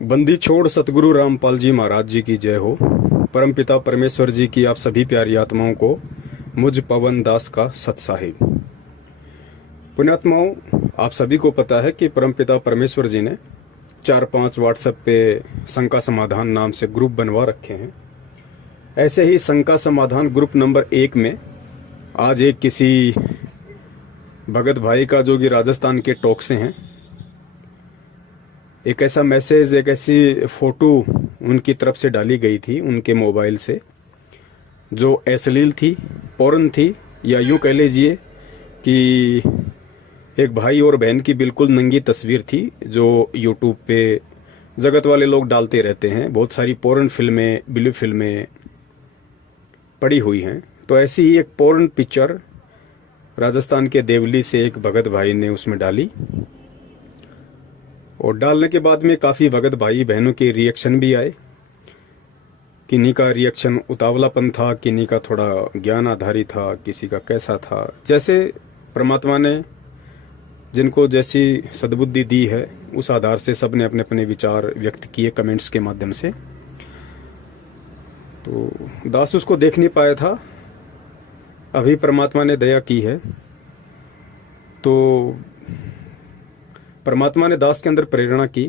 बंदी छोड़ सतगुरु रामपाल जी महाराज जी की जय हो। परमपिता परमेश्वर जी की आप सभी प्यारी आत्माओं को मुझ पवन दास का सत साहिब। पुण्यात्माओं, आप सभी को पता है कि परमपिता परमेश्वर जी ने 4-5 व्हाट्सएप पे शंका समाधान नाम से ग्रुप बनवा रखे हैं। ऐसे ही शंका समाधान ग्रुप नंबर 1 में आज एक किसी भगत भाई का, जो कि राजस्थान के टोंक से हैं, एक ऐसा मैसेज, एक ऐसी फोटो उनकी तरफ से डाली गई थी उनके मोबाइल से, जो अश्लील थी, पोर्न थी, या यूं कह लीजिए कि एक भाई और बहन की बिल्कुल नंगी तस्वीर थी, जो यूट्यूब पे जगत वाले लोग डालते रहते हैं। बहुत सारी पोर्न फिल्में, ब्लू फिल्में पड़ी हुई हैं। तो ऐसी ही एक पोर्न पिक्चर राजस्थान के देवली से एक भगत भाई ने उसमें डाली, और डालने के बाद में काफ़ी भगत भाई बहनों के रिएक्शन भी आए। किन्हीं का रिएक्शन उतावलापन था, किन्हीं का थोड़ा ज्ञान आधारित था, किसी का कैसा था। जैसे परमात्मा ने जिनको जैसी सद्बुद्धि दी है, उस आधार से सबने अपने अपने विचार व्यक्त किए कमेंट्स के माध्यम से। तो दास उसको देख नहीं पाया था, अभी परमात्मा ने दया की है। तो परमात्मा ने दास के अंदर प्रेरणा की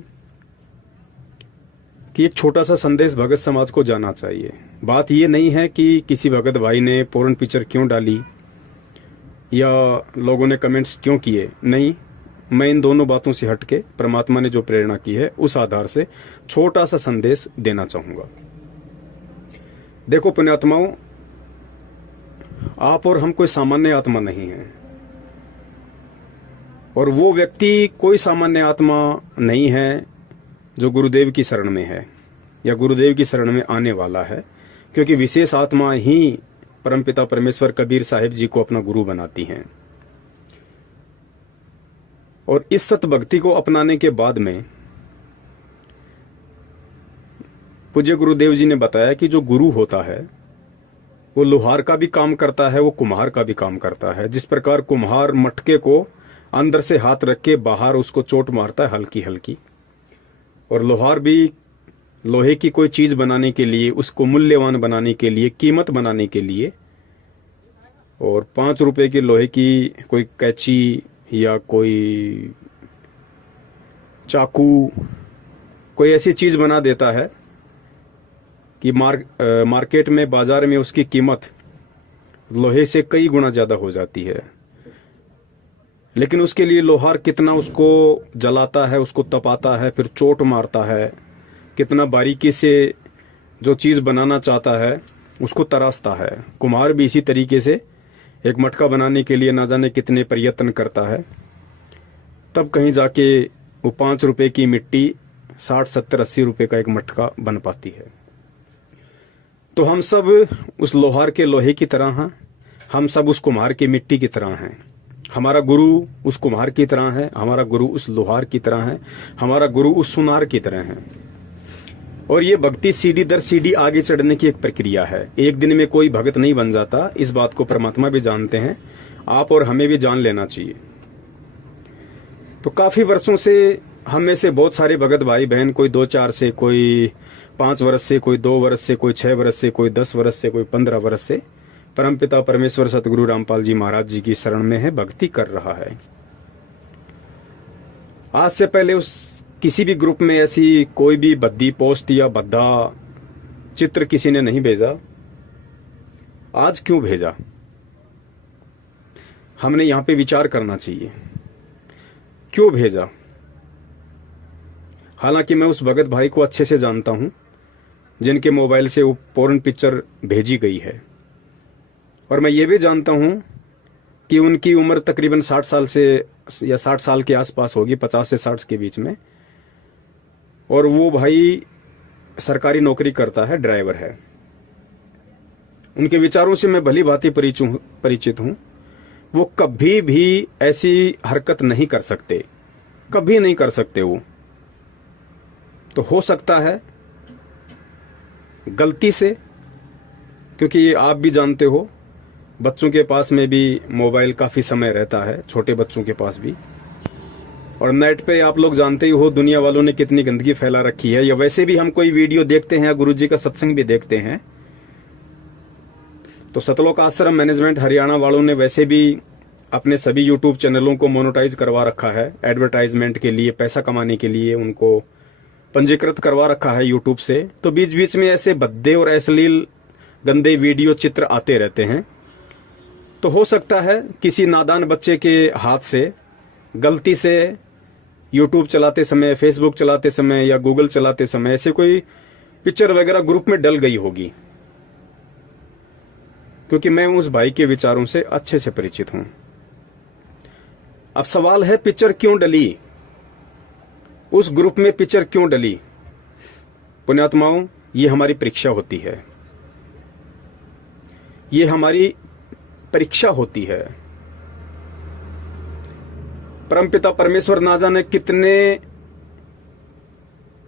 कि एक छोटा सा संदेश भगत समाज को जाना चाहिए। बात ये नहीं है कि किसी भगत भाई ने पोर्न पिक्चर क्यों डाली या लोगों ने कमेंट्स क्यों किए, नहीं। मैं इन दोनों बातों से हटके परमात्मा ने जो प्रेरणा की है उस आधार से छोटा सा संदेश देना चाहूंगा। देखो पुण्यात्माओं, आप और हम कोई सामान्य आत्मा नहीं है, और वो व्यक्ति कोई सामान्य आत्मा नहीं है जो गुरुदेव की शरण में है या गुरुदेव की शरण में आने वाला है, क्योंकि विशेष आत्मा ही परमपिता परमेश्वर कबीर साहिब जी को अपना गुरु बनाती हैं। और इस सत भक्ति को अपनाने के बाद में पूज्य गुरुदेव जी ने बताया कि जो गुरु होता है वो लोहार का भी काम करता है, वो कुम्हार का भी काम करता है। जिस प्रकार कुम्हार मटके को अंदर से हाथ रख के बाहर उसको चोट मारता है हल्की हल्की, और लोहार भी लोहे की कोई चीज बनाने के लिए, उसको मूल्यवान बनाने के लिए, कीमत बनाने के लिए, और 5 रुपए की लोहे की कोई कैंची या कोई चाकू, कोई ऐसी चीज बना देता है कि मार्केट में, बाजार में उसकी कीमत लोहे से कई गुना ज्यादा हो जाती है। लेकिन उसके लिए लोहार कितना उसको जलाता है, उसको तपाता है, फिर चोट मारता है, कितना बारीकी से जो चीज बनाना चाहता है उसको तराशता है। कुम्हार भी इसी तरीके से एक मटका बनाने के लिए ना जाने कितने प्रयत्न करता है, तब कहीं जाके वो 5 रुपए की मिट्टी 60, 70, 80 रुपए का एक मटका बन पाती है। तो हम सब उस लोहार के लोहे की तरह हैं, हम सब उस कुम्हार की मिट्टी की तरह हैं। हमारा गुरु उस कुम्हार की तरह है, हमारा गुरु उस लोहार की तरह है, हमारा गुरु उस सुनार की तरह है। और ये भक्ति सीढ़ी दर सीढ़ी आगे चढ़ने की एक प्रक्रिया है। एक दिन में कोई भगत नहीं बन जाता, इस बात को परमात्मा भी जानते हैं, आप और हमें भी जान लेना चाहिए। तो काफी वर्षों से हम में से बहुत सारे भगत भाई बहन, कोई 2-4 से, कोई 5 वर्ष से, कोई 2 वर्ष से, कोई 6 वर्ष से, कोई 10 वर्ष से, कोई 15 वर्ष से परमपिता परमेश्वर सतगुरु रामपाल जी महाराज जी की शरण में है, भक्ति कर रहा है। आज से पहले उस किसी भी ग्रुप में ऐसी कोई भी भद्दी पोस्ट या भद्दा चित्र किसी ने नहीं भेजा। आज क्यों भेजा, हमने यहां पे विचार करना चाहिए, क्यों भेजा। हालांकि मैं उस भगत भाई को अच्छे से जानता हूं जिनके मोबाइल से वो पोर्न पिक्चर भेजी गई है, और मैं ये भी जानता हूं कि उनकी उम्र तकरीबन 60 साल से या 60 साल के आसपास होगी, 50 से 60 के बीच में, और वो भाई सरकारी नौकरी करता है, ड्राइवर है। उनके विचारों से मैं भली भांति परिचित हूं। वो कभी भी ऐसी हरकत नहीं कर सकते, कभी नहीं कर सकते वो। तो हो सकता है गलती से, क्योंकि आप भी जानते हो बच्चों के पास में भी मोबाइल काफी समय रहता है, छोटे बच्चों के पास भी। और नेट पे आप लोग जानते ही हो दुनिया वालों ने कितनी गंदगी फैला रखी है, या वैसे भी हम कोई वीडियो देखते हैं, गुरुजी का सत्संग भी देखते हैं, तो सतलोक आश्रम मैनेजमेंट हरियाणा वालों ने वैसे भी अपने सभी यूट्यूब चैनलों को मोनेटाइज करवा रखा है, एडवर्टाइजमेंट के लिए, पैसा कमाने के लिए उनको पंजीकृत करवा रखा है यूट्यूब से। तो बीच बीच में ऐसे भद्दे और अश्लील गंदे वीडियो चित्र आते रहते हैं। तो हो सकता है किसी नादान बच्चे के हाथ से गलती से यूट्यूब चलाते समय, फेसबुक चलाते समय या गूगल चलाते समय ऐसे कोई पिक्चर वगैरह ग्रुप में डल गई होगी, क्योंकि मैं उस भाई के विचारों से अच्छे से परिचित हूं। अब सवाल है पिक्चर क्यों डली, उस ग्रुप में पिक्चर क्यों डली? पुण्यात्माओं, ये हमारी परीक्षा होती है, ये हमारी परीक्षा होती है। परमपिता परमेश्वर ना जाने कितने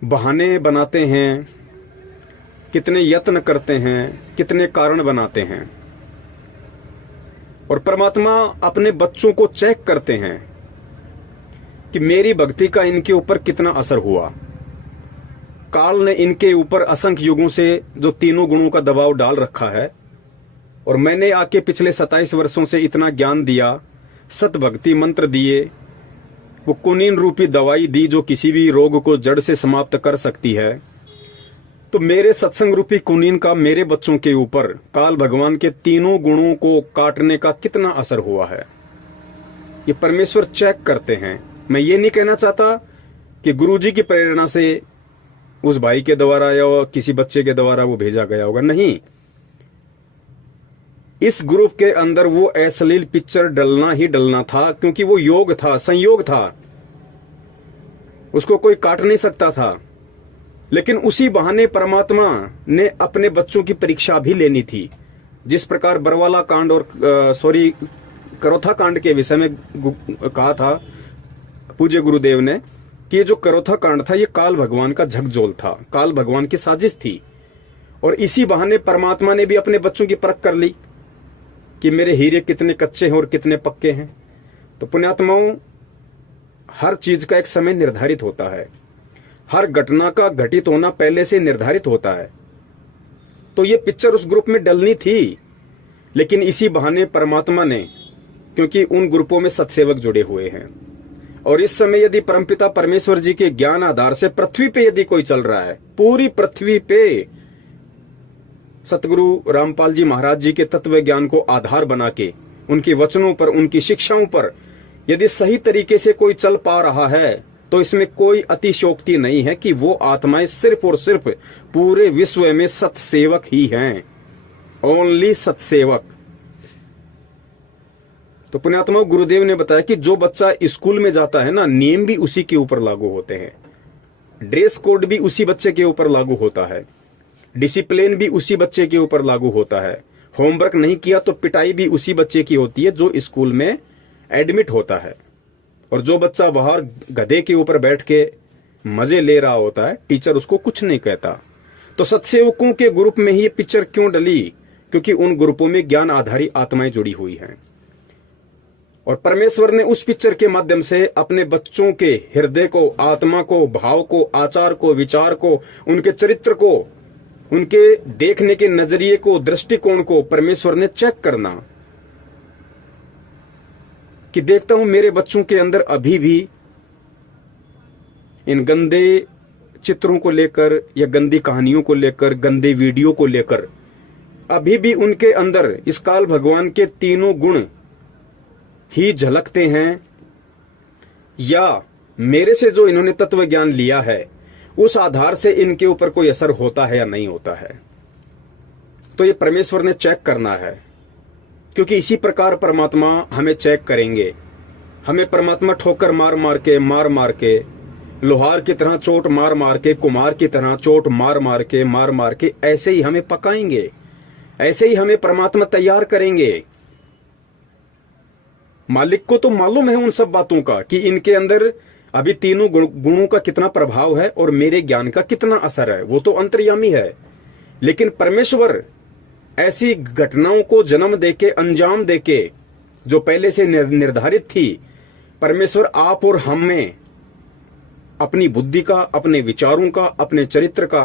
बहाने बनाते हैं, कितने यत्न करते हैं, कितने कारण बनाते हैं, और परमात्मा अपने बच्चों को चेक करते हैं कि मेरी भक्ति का इनके ऊपर कितना असर हुआ। काल ने इनके ऊपर असंख्य युगों से जो तीनों गुणों का दबाव डाल रखा है, और मैंने आके पिछले 27 वर्षों से इतना ज्ञान दिया, सत भक्ति मंत्र दिए, वो कुनीन रूपी दवाई दी जो किसी भी रोग को जड़ से समाप्त कर सकती है। तो मेरे सत्संग रूपी कुनीन का मेरे बच्चों के ऊपर काल भगवान के तीनों गुणों को काटने का कितना असर हुआ है, ये परमेश्वर चेक करते हैं। मैं ये नहीं कहना चाहता कि गुरुजी की प्रेरणा से उस भाई के द्वारा या किसी बच्चे के द्वारा वो भेजा गया होगा, नहीं। इस ग्रुप के अंदर वो अश्लील पिक्चर डलना ही डलना था, क्योंकि वो योग था, संयोग था, उसको कोई काट नहीं सकता था। लेकिन उसी बहाने परमात्मा ने अपने बच्चों की परीक्षा भी लेनी थी। जिस प्रकार बरवाला कांड और करोथा कांड के विषय में कहा था पूज्य गुरुदेव ने कि ये जो करोथा कांड था ये काल भगवान का झकझोल था, काल भगवान की साजिश थी। और इसी बहाने परमात्मा ने भी अपने बच्चों की परख कर ली कि मेरे हीरे कितने कच्चे हैं और कितने पक्के हैं। तो पुण्यात्माओं, हर चीज का एक समय निर्धारित होता है, हर घटना का घटित होना पहले से निर्धारित होता है। तो ये पिक्चर उस ग्रुप में डलनी थी, लेकिन इसी बहाने परमात्मा ने, क्योंकि उन ग्रुपों में सत्सेवक जुड़े हुए हैं, और इस समय यदि परमपिता परमेश्वर जी के ज्ञान आधार से पृथ्वी पे यदि कोई चल रहा है, पूरी पृथ्वी पे सतगुरु रामपाल जी महाराज जी के तत्व ज्ञान को आधार बना के, उनके वचनों पर, उनकी शिक्षाओं पर यदि सही तरीके से कोई चल पा रहा है, तो इसमें कोई अतिशयोक्ति नहीं है कि वो आत्माएं सिर्फ और सिर्फ पूरे विश्व में सत्सेवक ही हैं, ओनली सत्सेवक। तो पुण्यात्मा, गुरुदेव ने बताया कि जो बच्चा स्कूल में जाता है ना, नियम भी उसी के ऊपर लागू होते हैं, ड्रेस कोड भी उसी बच्चे के ऊपर लागू होता है, डिसिप्लिन भी उसी बच्चे के ऊपर लागू होता है, होमवर्क नहीं किया तो पिटाई भी उसी बच्चे की होती है जो स्कूल में एडमिट होता है। और जो बच्चा बाहर गधे के ऊपर बैठ के मजे ले रहा होता है, टीचर उसको कुछ नहीं कहता। तो सत्सेवकों के ग्रुप में ही ये पिक्चर क्यों डली? क्योंकि उन ग्रुपों में ज्ञान आधारी आत्माएं जुड़ी हुई हैं, और परमेश्वर ने उस पिक्चर के माध्यम से अपने बच्चों के हृदय को, आत्मा को, भाव को, आचार को, विचार को, उनके चरित्र को, उनके देखने के नजरिए को, दृष्टिकोण को परमेश्वर ने चेक करना कि देखता हूं मेरे बच्चों के अंदर अभी भी इन गंदे चित्रों को लेकर या गंदी कहानियों को लेकर, गंदे वीडियो को लेकर अभी भी उनके अंदर इस काल भगवान के तीनों गुण ही झलकते हैं, या मेरे से जो इन्होंने तत्व ज्ञान लिया है उस आधार से इनके ऊपर कोई असर होता है या नहीं होता है। तो ये परमेश्वर ने चेक करना है, क्योंकि इसी प्रकार परमात्मा हमें चेक करेंगे। हमें परमात्मा ठोकर मार मार के, लोहार की तरह चोट मार मार के, कुम्हार की तरह चोट मार मार के ऐसे ही हमें पकाएंगे, ऐसे ही हमें परमात्मा तैयार करेंगे। मालिक को तो मालूम है उन सब बातों का कि इनके अंदर अभी तीनों गुणों का कितना प्रभाव है और मेरे ज्ञान का कितना असर है, वो तो अंतर्यामी है। लेकिन परमेश्वर ऐसी घटनाओं को जन्म देके, अंजाम देके, जो पहले से निर्धारित थी, परमेश्वर आप और हम में अपनी बुद्धि का, अपने विचारों का, अपने चरित्र का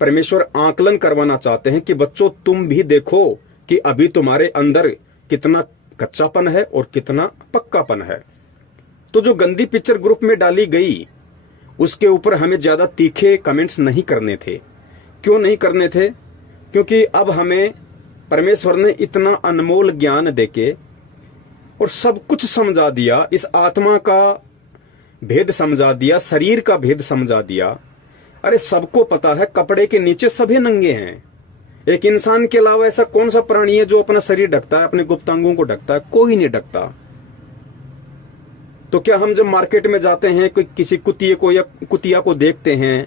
परमेश्वर आकलन करवाना चाहते हैं कि बच्चों तुम भी देखो कि अभी तुम्हारे अंदर कितना कच्चापन है और कितना पक्कापन है। तो जो गंदी पिक्चर ग्रुप में डाली गई उसके ऊपर हमें ज्यादा तीखे कमेंट्स नहीं करने थे। क्यों नहीं करने थे? क्योंकि अब हमें परमेश्वर ने इतना अनमोल ज्ञान देके और सब कुछ समझा दिया, इस आत्मा का भेद समझा दिया, शरीर का भेद समझा दिया। अरे सबको पता है कपड़े के नीचे सभी नंगे हैं। एक इंसान के अलावा ऐसा कौन सा प्राणी है जो अपना शरीर ढकता है, अपने गुप्तांगों को ढकता है? कोई नहीं ढकता। तो क्या हम जब मार्केट में जाते हैं, कोई किसी कुतिये को या कुतिया को देखते हैं,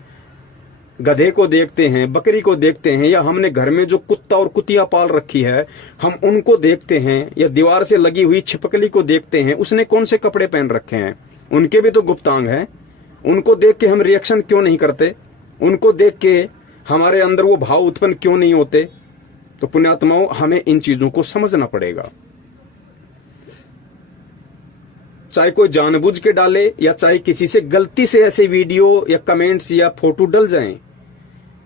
गधे को देखते हैं, बकरी को देखते हैं, या हमने घर में जो कुत्ता और कुतिया पाल रखी है हम उनको देखते हैं, या दीवार से लगी हुई छिपकली को देखते हैं, उसने कौन से कपड़े पहन रखे हैं? उनके भी तो गुप्तांग हैं। उनको देख के हम रिएक्शन क्यों नहीं करते? उनको देख के हमारे अंदर वो भाव उत्पन्न क्यों नहीं होते? तो पुण्यात्माओं, हमें इन चीजों को समझना पड़ेगा। चाहे कोई जानबूझ के डाले या चाहे किसी से गलती से ऐसे वीडियो या कमेंट्स या फोटो डल जाएं,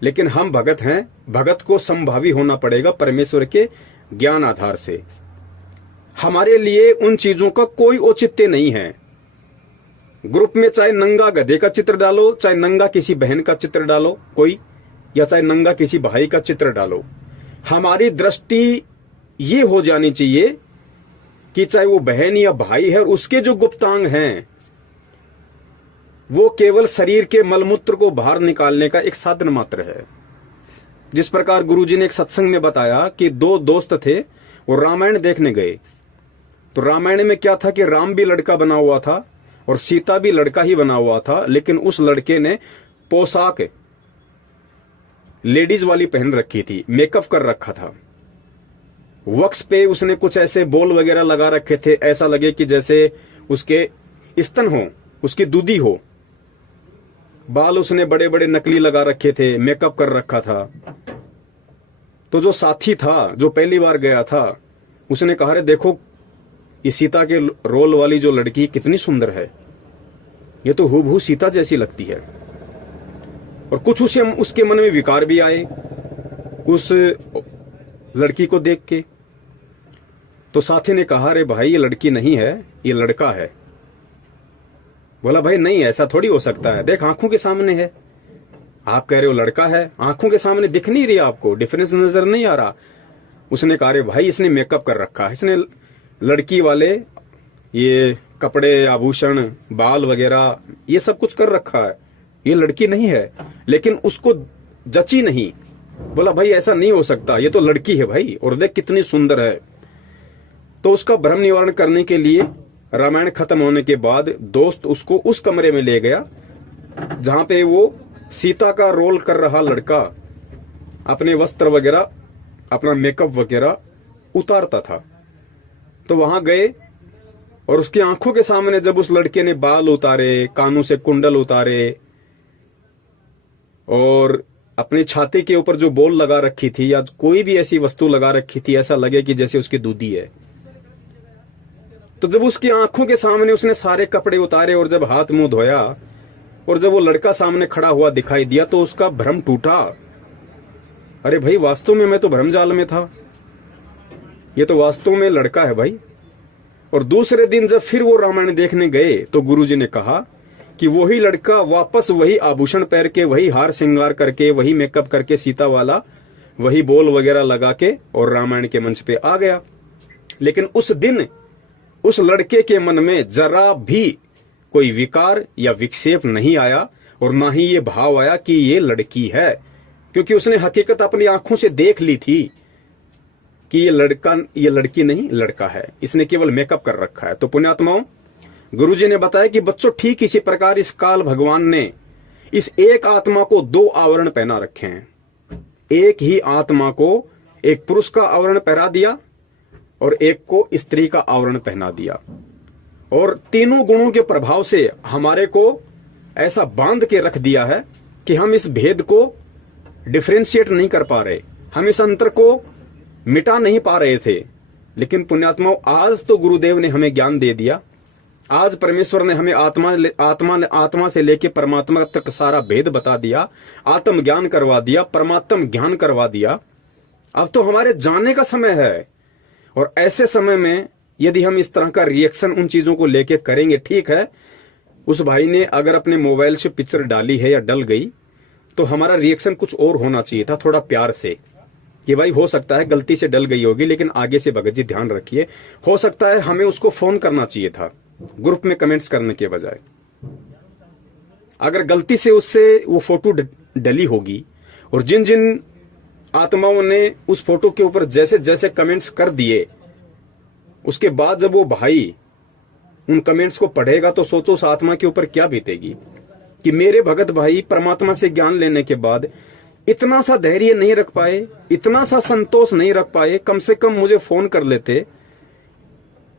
लेकिन हम भगत हैं, भगत को संभावी होना पड़ेगा परमेश्वर के ज्ञान आधार से। हमारे लिए उन चीजों का कोई औचित्य नहीं है। ग्रुप में चाहे नंगा गधे का चित्र डालो, चाहे नंगा किसी बहन का चित्र डालो कोई, या चाहे नंगा किसी भाई का चित्र डालो, हमारी दृष्टि ये हो जानी चाहिए कि चाहे वो बहन या भाई है, उसके जो गुप्तांग हैं वो केवल शरीर के मलमूत्र को बाहर निकालने का एक साधन मात्र है। जिस प्रकार गुरुजी ने एक सत्संग में बताया कि दो दोस्त थे, वो रामायण देखने गए। तो रामायण में क्या था कि राम भी लड़का बना हुआ था और सीता भी लड़का ही बना हुआ था, लेकिन उस लड़के ने पोशाक लेडीज वाली पहन रखी थी, मेकअप कर रखा था, वक्स पे उसने कुछ ऐसे बोल वगैरह लगा रखे थे, ऐसा लगे कि जैसे उसके स्तन हो, उसकी दूधी हो। बाल उसने बड़े बड़े नकली लगा रखे थे, मेकअप कर रखा था। तो जो साथी था, जो पहली बार गया था, उसने कहा, अरे देखो ये सीता के रोल वाली जो लड़की कितनी सुंदर है, ये तो हूबहू सीता जैसी लगती है। और कुछ उसके मन में विकार भी आए उस लड़की को देख के। तो साथी ने कहा, अरे भाई ये लड़की नहीं है, ये लड़का है। बोला, भाई नहीं, ऐसा थोड़ी हो सकता है, देख आंखों के सामने है। आप कह रहे हो लड़का है, आंखों के सामने दिख नहीं रही आपको, डिफरेंस नजर नहीं आ रहा। उसने कहा, अरे भाई इसने मेकअप कर रखा है, इसने लड़की वाले ये कपड़े, आभूषण, बाल वगैरह ये सब कुछ कर रखा है, ये लड़की नहीं है। लेकिन उसको जची नहीं। बोला, भाई ऐसा नहीं हो सकता, ये तो लड़की है भाई, और देख कितनी सुंदर है। तो उसका भ्रम निवारण करने के लिए रामायण खत्म होने के बाद दोस्त उसको उस कमरे में ले गया जहां पे वो सीता का रोल कर रहा लड़का अपने वस्त्र वगैरह, अपना मेकअप वगैरह उतारता था। तो वहां गए और उसकी आंखों के सामने जब उस लड़के ने बाल उतारे, कानों से कुंडल उतारे और अपनी छाती के ऊपर जो बोल लगा रखी थी या कोई भी ऐसी वस्तु लगा रखी थी, ऐसा लगे कि जैसे उसकी दूधी है। तो जब उसकी आंखों के सामने उसने सारे कपड़े उतारे और जब हाथ मुंह धोया और जब वो लड़का सामने खड़ा हुआ दिखाई दिया तो उसका भ्रम टूटा। अरे भाई, वास्तव में मैं तो भ्रमजाल में था, ये तो वास्तव में लड़का है भाई। और दूसरे दिन जब फिर वो रामायण देखने गए तो गुरुजी ने कहा कि वही लड़का वापस वही आभूषण पहन के, वही हार श्रृंगार करके, वही मेकअप करके, सीता वाला वही बोल वगैरह लगा के और रामायण के मंच पे आ गया। लेकिन उस दिन उस लड़के के मन में जरा भी कोई विकार या विक्षेप नहीं आया और ना ही ये भाव आया कि ये लड़की है, क्योंकि उसने हकीकत अपनी आंखों से देख ली थी कि ये लड़की नहीं, लड़का है, इसने केवल मेकअप कर रखा है। तो पुण्यात्माओं, गुरुजी ने बताया कि बच्चों ठीक इसी प्रकार इस काल भगवान ने इस एक आत्मा को दो आवरण पहना रखे हैं। एक ही आत्मा को एक पुरुष का आवरण पहना दिया और एक को स्त्री का आवरण पहना दिया, और तीनों गुणों के प्रभाव से हमारे को ऐसा बांध के रख दिया है कि हम इस भेद को डिफरेंशिएट नहीं कर पा रहे, हम इस अंतर को मिटा नहीं पा रहे थे। लेकिन पुण्यात्माओं, आज तो गुरुदेव ने हमें ज्ञान दे दिया आज परमेश्वर ने हमें आत्मा से लेके परमात्मा तक सारा भेद बता दिया, आत्म ज्ञान करवा दिया, परमात्म ज्ञान करवा दिया। अब तो हमारे जानने का समय है। और ऐसे समय में यदि हम इस तरह का रिएक्शन उन चीजों को लेके करेंगे, ठीक है, उस भाई ने अगर अपने मोबाइल से पिक्चर डाली है या डल गई, तो हमारा रिएक्शन कुछ और होना चाहिए था, थोड़ा प्यार से, कि भाई हो सकता है गलती से डल गई होगी, लेकिन आगे से भगत जी ध्यान रखिए। हो सकता है हमें उसको फोन करना चाहिए था, ग्रुप में कमेंट्स करने के बजाय। अगर गलती से उससे वो फोटो डली होगी, और जिन जिन आत्माओं ने उस फोटो के ऊपर जैसे जैसे कमेंट्स कर दिए, उसके बाद जब वो भाई उन कमेंट्स को पढ़ेगा, तो सोचो उस आत्मा के ऊपर क्या बीतेगी कि मेरे भगत भाई परमात्मा से ज्ञान लेने के बाद इतना सा धैर्य नहीं रख पाए, इतना सा संतोष नहीं रख पाए, कम से कम मुझे फोन कर लेते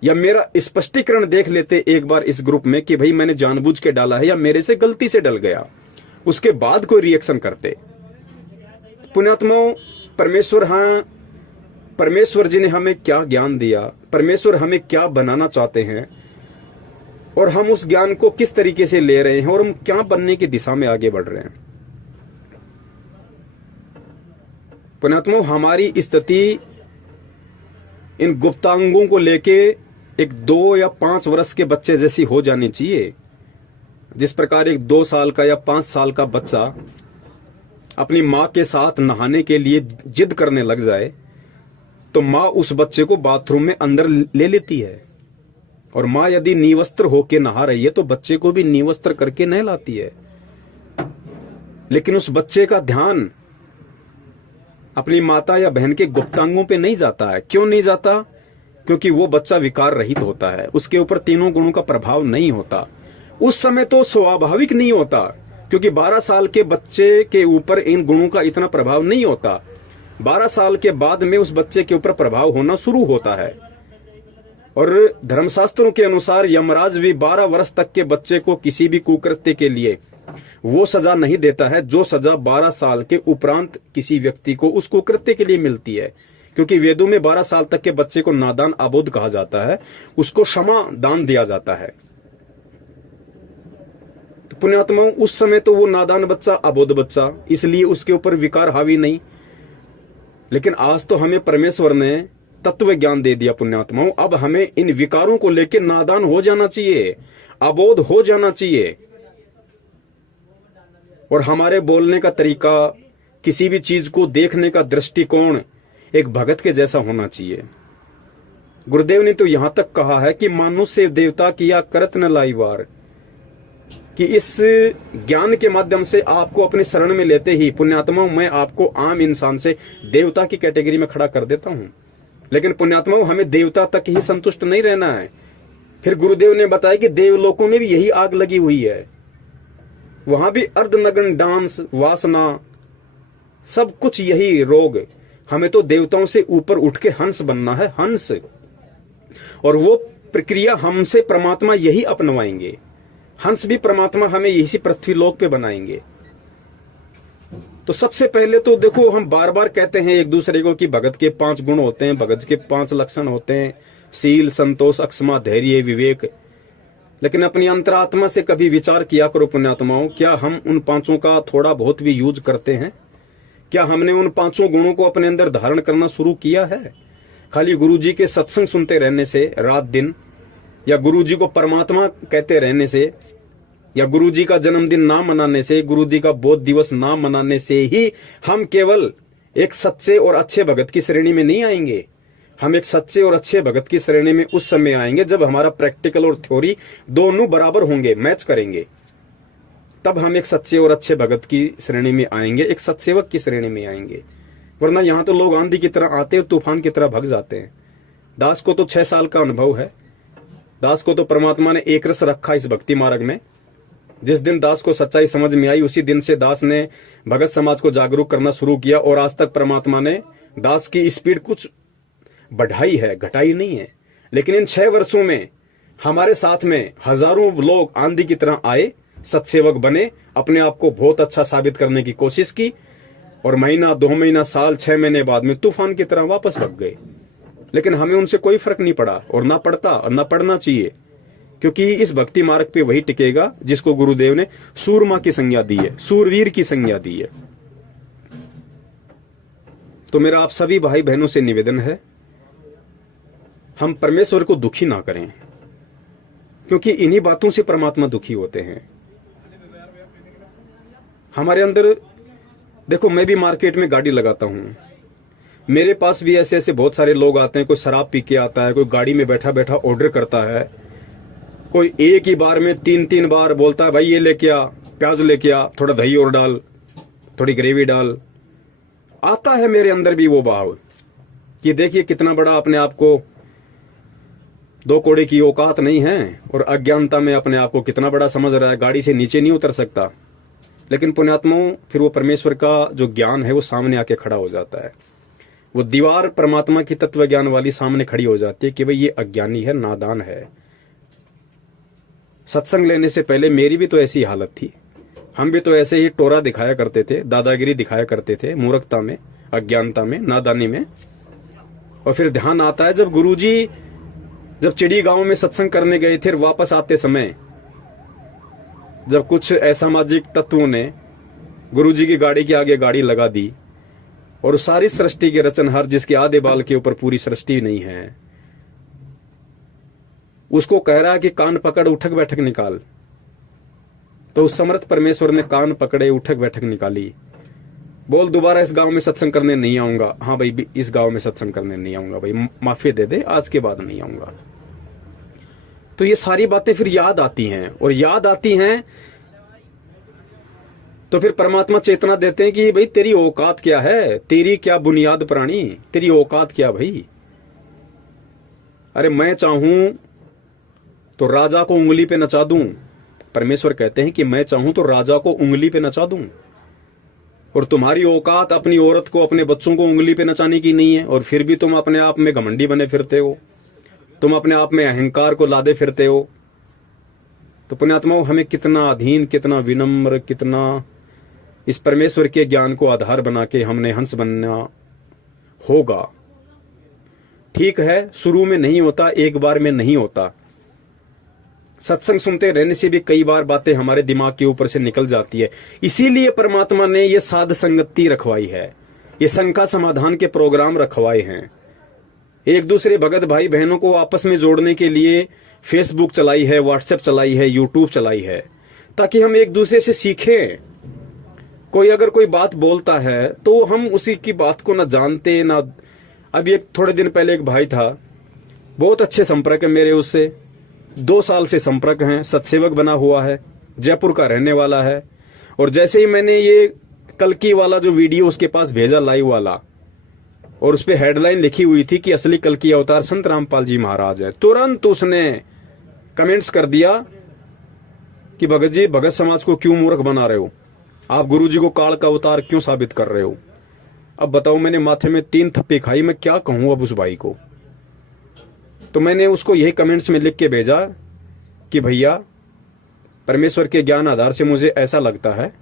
या मेरा स्पष्टीकरण देख लेते एक बार इस ग्रुप में कि भाई मैंने जानबूझ के डाला है या मेरे से गलती से डल गया, उसके बाद कोई रिएक्शन करते। पुण्यात्माओं, परमेश्वर जी ने हमें क्या ज्ञान दिया, परमेश्वर हमें क्या बनाना चाहते हैं, और हम उस ज्ञान को किस तरीके से ले रहे हैं, और हम क्या बनने की दिशा में आगे बढ़ रहे हैं। पुण्यात्माओं, हमारी स्थिति इन गुप्तांगों को लेके एक 2 या 5 वर्ष के बच्चे जैसी हो जानी चाहिए। जिस प्रकार एक 2 साल का या 5 साल का बच्चा अपनी माँ के साथ नहाने के लिए जिद करने लग जाए, तो माँ उस बच्चे को बाथरूम में अंदर ले लेती है, और माँ यदि निवस्त्र होके नहा रही है तो बच्चे को भी निवस्त्र करके नहलाती है। लेकिन उस बच्चे का ध्यान अपनी माता या बहन के गुप्तांगों पे नहीं जाता है। क्यों नहीं जाता? क्योंकि वो बच्चा विकार रहित होता है, उसके ऊपर तीनों गुणों का प्रभाव नहीं होता। उस समय तो स्वाभाविक नहीं होता, क्योंकि 12 साल के बच्चे के ऊपर इन गुणों का इतना प्रभाव नहीं होता। 12 साल के बाद में उस बच्चे के ऊपर प्रभाव होना शुरू होता है। और धर्मशास्त्रों के अनुसार यमराज भी 12 वर्ष तक के बच्चे को किसी भी कुकृत्य के लिए वो सजा नहीं देता है जो सजा 12 साल के उपरांत किसी व्यक्ति को उस कुकृत्य के लिए मिलती है। क्योंकि वेदों में 12 साल तक के बच्चे को नादान अबोध कहा जाता है, उसको क्षमा दान दिया जाता है। तो पुण्यात्माओं, उस समय तो वो नादान बच्चा, अबोध बच्चा, इसलिए उसके ऊपर विकार हावी नहीं। लेकिन आज तो हमें परमेश्वर ने तत्व ज्ञान दे दिया पुण्यात्माओं। अब हमें इन विकारों को लेकर नादान हो जाना चाहिए, अबोध हो जाना चाहिए, और हमारे बोलने का तरीका, किसी भी चीज को देखने का दृष्टिकोण एक भगत के जैसा होना चाहिए। गुरुदेव ने तो यहां तक कहा है कि मानुष्य देवता किया करत न लाई वार, कि इस ज्ञान के माध्यम से आपको अपने शरण में लेते ही पुण्यात्माओं मैं आपको आम इंसान से देवता की कैटेगरी में खड़ा कर देता हूं। लेकिन पुण्यात्माओं, हमें देवता तक ही संतुष्ट नहीं रहना है। फिर गुरुदेव ने बताया कि देवलोकों में भी यही आग लगी हुई है, वहां भी अर्धनग्न डांस, वासना, सब कुछ यही रोग। हमें तो देवताओं से ऊपर उठ के हंस बनना है, हंस। और वो प्रक्रिया हमसे परमात्मा यही अपनवाएंगे। हंस भी परमात्मा हमें इसी पृथ्वी लोक पे बनाएंगे। तो सबसे पहले तो देखो, हम बार बार कहते हैं एक दूसरे को कि भगत के 5 गुण होते हैं, भगत के 5 लक्षण होते हैं, शील, संतोष, अक्षमा, धैर्य, विवेक। लेकिन अपनी अंतरात्मा से कभी विचार किया करो पुण्यात्माओं, क्या हम उन 5 का थोड़ा बहुत भी यूज करते हैं? क्या हमने उन 5 गुणों को अपने अंदर धारण करना शुरू किया है? खाली गुरुजी के सत्संग सुनते रहने से रात दिन, या गुरुजी को परमात्मा कहते रहने से, या गुरुजी का जन्मदिन ना मनाने से, गुरुजी का बोध दिवस ना मनाने से ही हम केवल एक सच्चे और अच्छे भगत की श्रेणी में नहीं आएंगे। हम एक सच्चे और अच्छे भगत की श्रेणी में उस समय आएंगे जब हमारा प्रैक्टिकल और थ्योरी दोनों बराबर होंगे, मैच करेंगे। तब हम एक सच्चे और अच्छे भगत की श्रेणी में आएंगे, एक सत्सेवक की श्रेणी में आएंगे। वरना यहां तो लोग आंधी की तरह आते और तूफान की तरह भग जाते हैं। दास को तो 6 साल का अनुभव है। दास को तो परमात्मा ने एक रस रखा इस भक्ति मार्ग में। जिस दिन दास को सच्चाई समझ में आई, उसी दिन से दास ने भगत समाज को जागरूक करना शुरू किया, और आज तक परमात्मा ने दास की स्पीड कुछ बढ़ाई है, घटाई नहीं है। लेकिन इन 6 वर्षों में हमारे साथ में हजारों लोग आंधी की तरह आए, सत्सेवक बने, अपने आप को बहुत अच्छा साबित करने की कोशिश की, और महीना, 2 महीना, साल, 6 महीने बाद में तूफान की तरह वापस भग गए। लेकिन हमें उनसे कोई फर्क नहीं पड़ा, और ना पड़ता और ना पड़ना चाहिए, क्योंकि इस भक्ति मार्ग पे वही टिकेगा जिसको गुरुदेव ने सूरमा की संज्ञा दी है, सूरवीर की संज्ञा दी है। तो मेरा आप सभी भाई बहनों से निवेदन है, हम परमेश्वर को दुखी ना करें, क्योंकि इन्हीं बातों से परमात्मा दुखी होते हैं। हमारे अंदर देखो, मैं भी मार्केट में गाड़ी लगाता हूं, मेरे पास भी ऐसे ऐसे बहुत सारे लोग आते हैं। कोई शराब पी के आता है, कोई गाड़ी में बैठा बैठा ऑर्डर करता है, कोई एक ही बार में 3-3 बार बोलता है भाई ये लेके आ, प्याज लेके आ, थोड़ा दही और डाल, थोड़ी ग्रेवी डाल। आता है मेरे अंदर भी वो भाव कि देखिए कितना बड़ा अपने आप को, 2 कौड़े की औकात नहीं है और अज्ञानता में अपने आप को कितना बड़ा समझ रहा है, गाड़ी से नीचे नहीं उतर सकता। लेकिन पुण्यात्माओं, फिर वो परमेश्वर का जो ज्ञान है वो सामने आके खड़ा हो जाता है। वो दीवार परमात्मा की तत्व ज्ञान वाली सामने खड़ी हो जाती है कि भाई ये अज्ञानी है, नादान है। सत्संग लेने से पहले मेरी भी तो ऐसी हालत थी, हम भी तो ऐसे ही टोरा दिखाया करते थे, दादागिरी दिखाया करते थे, मूर्खता में, अज्ञानता में, नादानी में। और फिर ध्यान आता है जब गुरुजी जब चिड़ी गांव में सत्संग करने गए थे, वापस आते समय जब कुछ असामाजिक तत्वों ने गुरुजी की गाड़ी के आगे गाड़ी लगा दी और सारी सृष्टि के रचनहार जिसके आधे बाल के ऊपर पूरी सृष्टि नहीं है, उसको कह रहा है कि कान पकड़ उठक बैठक निकाल। तो उस समर्थ परमेश्वर ने कान पकड़े, उठक बैठक निकाली। बोल दोबारा इस गांव में सत्संग करने नहीं आऊंगा। हाँ भाई, इस गांव में सत्संग करने नहीं आऊंगा भाई, माफी दे दे, आज के बाद नहीं आऊंगा। तो ये सारी बातें फिर याद आती हैं, और याद आती हैं तो फिर परमात्मा चेतना देते हैं कि भाई तेरी औकात क्या है, तेरी क्या बुनियाद प्राणी, तेरी औकात क्या भाई। अरे मैं चाहूं तो राजा को उंगली पे नचा दूं। परमेश्वर कहते हैं कि मैं चाहूं तो राजा को उंगली पे नचा दूं, और तुम्हारी औकात अपनी औरत को, अपने बच्चों को उंगली पे नचाने की नहीं है, और फिर भी तुम अपने आप में घमंडी बने फिरते हो, तुम अपने आप में अहंकार को लादे फिरते हो। तो पुण्यात्माओं, हमें कितना अधीन, कितना विनम्र, कितना इस परमेश्वर के ज्ञान को आधार बना के हमने हंस बनना होगा। ठीक है, शुरू में नहीं होता, एक बार में नहीं होता। सत्संग सुनते रहने से भी कई बार बातें हमारे दिमाग के ऊपर से निकल जाती है। इसीलिए परमात्मा ने ये साध संगति रखवाई है, ये शंका समाधान के प्रोग्राम रखवाए हैं। एक दूसरे भगत भाई बहनों को आपस में जोड़ने के लिए फेसबुक चलाई है, व्हाट्सएप चलाई है, यूट्यूब चलाई है, ताकि हम एक दूसरे से सीखें। कोई अगर कोई बात बोलता है तो हम उसी की बात को ना जानते ना। अभी एक थोड़े दिन पहले एक भाई था, बहुत अच्छे संपर्क है मेरे उससे, 2 साल से संपर्क हैं, सत्सेवक बना हुआ है, जयपुर का रहने वाला है। और जैसे ही मैंने ये कल्कि वाला जो वीडियो उसके पास भेजा, लाइव वाला, और उस पे हेडलाइन लिखी हुई थी कि असली कल्कि अवतार संत रामपाल जी महाराज है, तुरंत उसने कमेंट्स कर दिया कि भगत जी, भगत समाज को क्यों मूर्ख बना रहे हो, आप गुरुजी को काल का अवतार क्यों साबित कर रहे हो। अब बताओ, मैंने माथे में 3 थप्पी खाई, मैं क्या कहूं अब उस भाई को। तो मैंने उसको यही कमेंट्स में लिख के भेजा कि भैया, परमेश्वर के ज्ञान आधार से मुझे ऐसा लगता है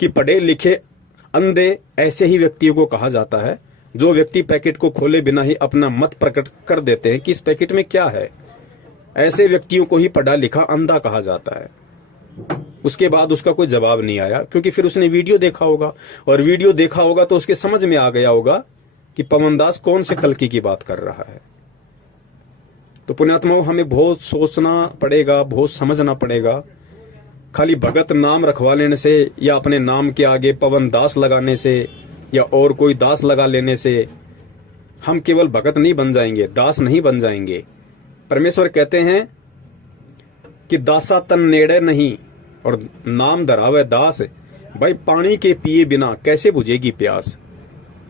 कि पढ़े लिखे अंधे ऐसे ही व्यक्तियों को कहा जाता है जो व्यक्ति पैकेट को खोले बिना ही अपना मत प्रकट कर देते हैं कि इस पैकेट में क्या है। ऐसे व्यक्तियों को ही पढ़ा लिखा अंधा कहा जाता है। उसके बाद उसका कोई जवाब नहीं आया, क्योंकि फिर उसने वीडियो देखा होगा, और वीडियो देखा होगा तो उसके समझ में आ गया होगा कि पवनदास कौन से कल्कि की बात कर रहा है। तो पुण्यात्माओं, हमें बहुत सोचना पड़ेगा, बहुत समझना पड़ेगा। खाली भगत नाम रखवा लेने से या अपने नाम के आगे पवन दास लगाने से या और कोई दास लगा लेने से हम केवल भगत नहीं बन जाएंगे, दास नहीं बन जाएंगे। परमेश्वर कहते हैं कि दासा तन नेड़े नहीं और नाम धरावे दास। भाई, पानी के पिए बिना कैसे बुझेगी प्यास।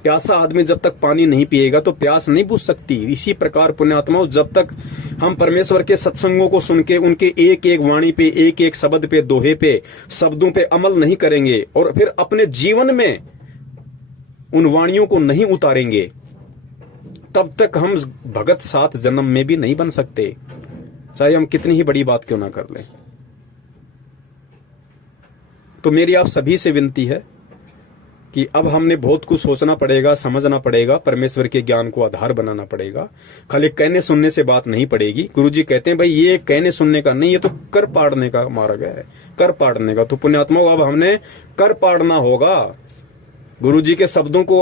प्यासा आदमी जब तक पानी नहीं पिएगा तो प्यास नहीं बुझ सकती। इसी प्रकार पुण्यात्माओं, जब तक हम परमेश्वर के सत्संगों को सुन के उनके एक एक वाणी पे, एक एक शब्द पे, दोहे पे, शब्दों पे अमल नहीं करेंगे और फिर अपने जीवन में उन वाणियों को नहीं उतारेंगे, तब तक हम भगत 7 जन्म में भी नहीं बन सकते, चाहे हम कितनी ही बड़ी बात क्यों ना कर लें। तो मेरी आप सभी से विनती है कि अब हमने बहुत कुछ सोचना पड़ेगा, समझना पड़ेगा, परमेश्वर के ज्ञान को आधार बनाना पड़ेगा। खाली कहने सुनने से बात नहीं पड़ेगी। गुरुजी कहते हैं भाई ये कहने सुनने का नहीं, ये तो कर पाड़ने का मार्ग है, कर पाड़ने का। तो पुण्यात्मा अब हमने कर पाड़ना होगा, गुरुजी के शब्दों को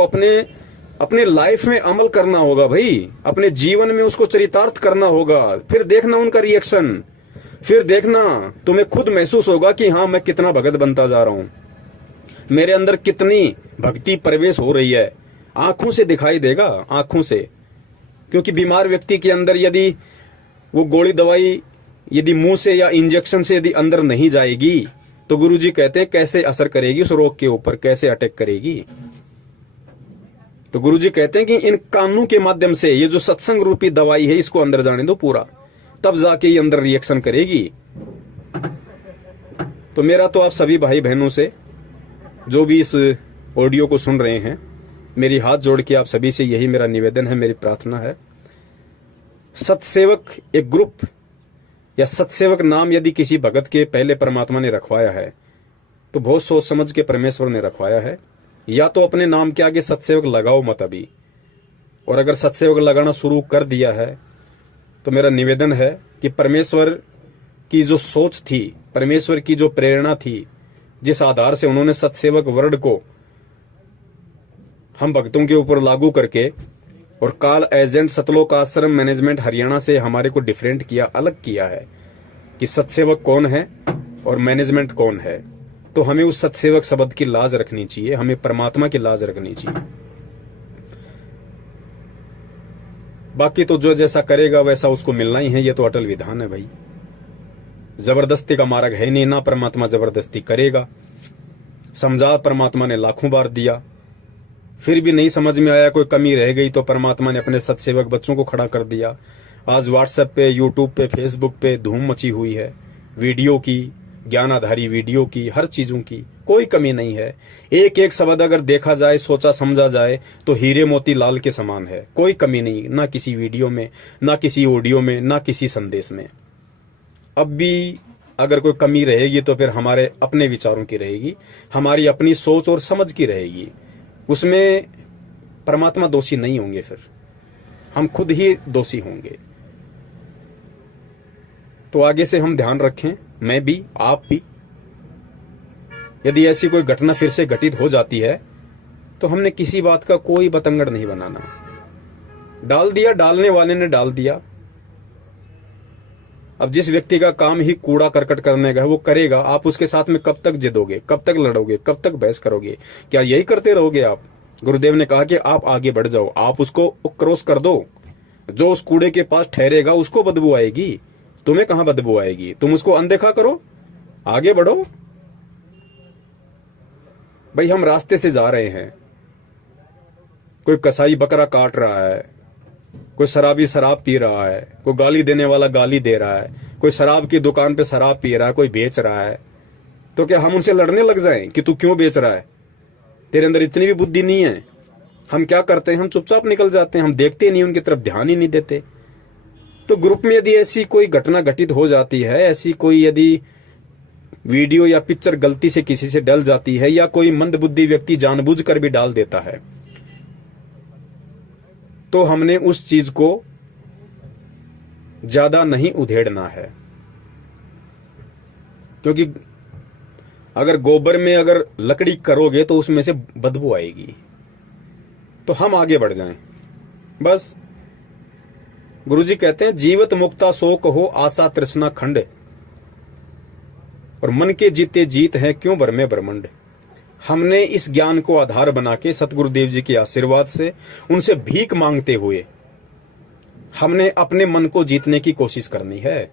अपने लाइफ में अमल करना होगा भाई, अपने जीवन में उसको चरितार्थ करना होगा। फिर देखना उनका रिएक्शन, फिर देखना तुम्हें खुद महसूस होगा कि हाँ मैं कितना भगत बनता जा रहा हूं, मेरे अंदर कितनी भक्ति प्रवेश हो रही है। आंखों से दिखाई देगा, आंखों से। क्योंकि बीमार व्यक्ति के अंदर यदि वो गोली दवाई यदि मुंह से या इंजेक्शन से यदि अंदर नहीं जाएगी तो गुरुजी कहते हैं कैसे असर करेगी उस रोग के ऊपर, कैसे अटैक करेगी। तो गुरुजी कहते हैं कि इन कानों के माध्यम से ये जो सत्संग रूपी दवाई है इसको अंदर जाने दो पूरा, तब जाके ये अंदर रिएक्शन करेगी। तो मेरा तो आप सभी भाई बहनों से जो भी इस ऑडियो को सुन रहे हैं, मेरी हाथ जोड़ के आप सभी से यही मेरा निवेदन है, मेरी प्रार्थना है। सतसेवक एक ग्रुप या सतसेवक नाम यदि किसी भगत के पहले परमात्मा ने रखवाया है तो बहुत सोच समझ के परमेश्वर ने रखवाया है। या तो अपने नाम के आगे सतसेवक लगाओ मत अभी, और अगर सतसेवक लगाना शुरू कर दिया है तो मेरा निवेदन है कि परमेश्वर की जो सोच थी, परमेश्वर की जो प्रेरणा थी, जिस आधार से उन्होंने सतसेवक वर्ड को हम भक्तों के ऊपर लागू करके और काल एजेंट सतलोक आश्रम मैनेजमेंट हरियाणा से हमारे को डिफरेंट किया, अलग किया है कि सतसेवक कौन है और मैनेजमेंट कौन है। तो हमें उस सतसेवक शब्द की लाज रखनी चाहिए, हमें परमात्मा की लाज रखनी चाहिए। बाकी तो जो जैसा करेगा वैसा उसको मिलना ही है, ये तो अटल विधान है भाई। जबरदस्ती का मार्ग है नहीं, ना परमात्मा जबरदस्ती करेगा। समझा परमात्मा ने लाखों बार दिया, फिर भी नहीं समझ में आया, कोई कमी रह गई तो परमात्मा ने अपने सतसेवक बच्चों को खड़ा कर दिया। आज व्हाट्सएप पे, यूट्यूब पे, फेसबुक पे धूम मची हुई है, वीडियो की, ज्ञानाधारी वीडियो की, हर चीजों की कोई कमी नहीं है। एक एक शब्द अगर देखा जाए, सोचा समझा जाए तो हीरे मोती लाल के समान है, कोई कमी नहीं, ना किसी वीडियो में, ना किसी ऑडियो में, ना किसी संदेश में। अब भी अगर कोई कमी रहेगी तो फिर हमारे अपने विचारों की रहेगी, हमारी अपनी सोच और समझ की रहेगी। उसमें परमात्मा दोषी नहीं होंगे, फिर हम खुद ही दोषी होंगे। तो आगे से हम ध्यान रखें, मैं भी, आप भी। यदि ऐसी कोई घटना फिर से घटित हो जाती है तो हमने किसी बात का कोई बतंगड़ नहीं बनाना। डाल दिया, डालने वाले ने डाल दिया। अब जिस व्यक्ति का काम ही कूड़ा करकट करने का है वो करेगा, आप उसके साथ में कब तक जिदोगे, कब तक लड़ोगे, कब तक बहस करोगे? क्या यही करते रहोगे आप? गुरुदेव ने कहा कि आप आगे बढ़ जाओ, आप उसको क्रॉस कर दो। जो उस कूड़े के पास ठहरेगा उसको बदबू आएगी, तुम्हें कहां बदबू आएगी? तुम उसको अनदेखा करो, आगे बढ़ो। भाई हम रास्ते से जा रहे हैं, कोई कसाई बकरा काट रहा है, कोई शराबी शराब पी रहा है, कोई गाली देने वाला गाली दे रहा है, कोई शराब की दुकान पे शराब पी रहा है, कोई बेच रहा है, तो क्या हम उनसे लड़ने लग जाएं कि तू क्यों बेच रहा है? तेरे अंदर इतनी भी बुद्धि नहीं है। हम क्या करते हैं, हम चुपचाप निकल जाते हैं, हम देखते नहीं, उनकी तरफ ध्यान ही नहीं देते। तो ग्रुप में यदि ऐसी कोई घटना घटित हो जाती है, ऐसी कोई यदि वीडियो या पिक्चर गलती से किसी से डल जाती है, या कोई मंदबुद्धि व्यक्ति जानबूझकर भी डाल देता है, तो हमने उस चीज को ज्यादा नहीं उधेड़ना है। क्योंकि अगर गोबर में अगर लकड़ी करोगे तो उसमें से बदबू आएगी। तो हम आगे बढ़ जाएं बस। गुरुजी कहते हैं जीवत मुक्ता शोक हो आशा तृष्णा खंड, और मन के जीते जीत है क्यों भरमे ब्रह्मंड। हमने इस ज्ञान को आधार बना के सतगुरुदेव जी के आशीर्वाद से, उनसे भीख मांगते हुए हमने अपने मन को जीतने की कोशिश करनी है।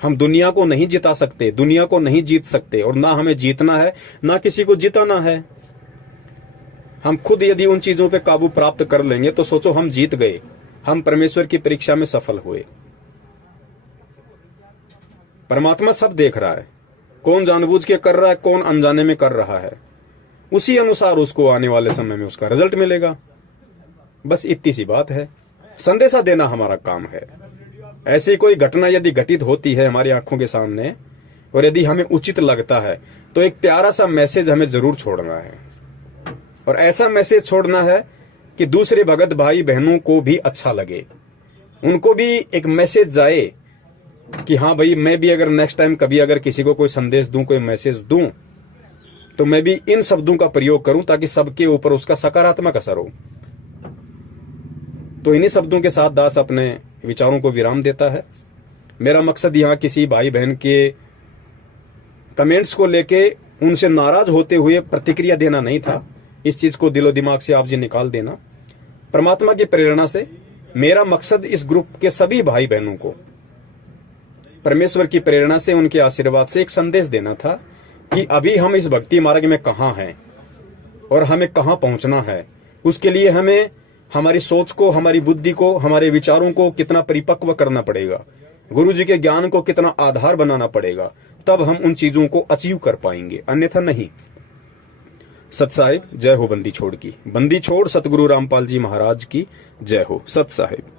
हम दुनिया को नहीं जिता सकते, दुनिया को नहीं जीत सकते, और ना हमें जीतना है, ना किसी को जिताना है। हम खुद यदि उन चीजों पे काबू प्राप्त कर लेंगे तो सोचो हम जीत गए, हम परमेश्वर की परीक्षा में सफल हुए। परमात्मा सब देख रहा है, कौन जानबूझ के कर रहा है, कौन अनजाने में कर रहा है, उसी अनुसार उसको आने वाले समय में उसका रिजल्ट मिलेगा। बस इतनी सी बात है, संदेशा देना हमारा काम है। ऐसी कोई घटना यदि घटित होती है हमारी आंखों के सामने और यदि हमें उचित लगता है तो एक प्यारा सा मैसेज हमें जरूर छोड़ना है, और ऐसा मैसेज छोड़ना है कि दूसरे भगत भाई बहनों को भी अच्छा लगे, उनको भी एक मैसेज जाए कि हाँ भाई, मैं भी अगर नेक्स्ट टाइम कभी अगर किसी को कोई संदेश दूं, कोई मैसेज दूं, तो मैं भी इन शब्दों का प्रयोग करूं ताकि सबके ऊपर उसका सकारात्मक असर हो। तो इन्हीं शब्दों के साथ दास अपने विचारों को विराम देता है। मेरा मकसद यहाँ किसी भाई बहन के कमेंट्स को लेके उनसे नाराज होते हुए प्रतिक्रिया देना नहीं था। इस चीज को दिलो दिमाग से आप जी निकाल देना। परमात्मा की प्रेरणा से मेरा मकसद इस ग्रुप के सभी भाई बहनों को परमेश्वर की प्रेरणा से, उनके आशीर्वाद से एक संदेश देना था कि अभी हम इस भक्ति मार्ग में कहाँ हैं और हमें कहाँ पहुंचना है। उसके लिए हमें हमारी सोच को, हमारी बुद्धि को, हमारे विचारों को कितना परिपक्व करना पड़ेगा, गुरु जी के ज्ञान को कितना आधार बनाना पड़ेगा, तब हम उन चीजों को अचीव कर पाएंगे, अन्यथा नहीं। सत साहिब जय हो। बंदी छोड़ की, बंदी छोड़ सतगुरु रामपाल जी महाराज की जय हो। सत साहिब।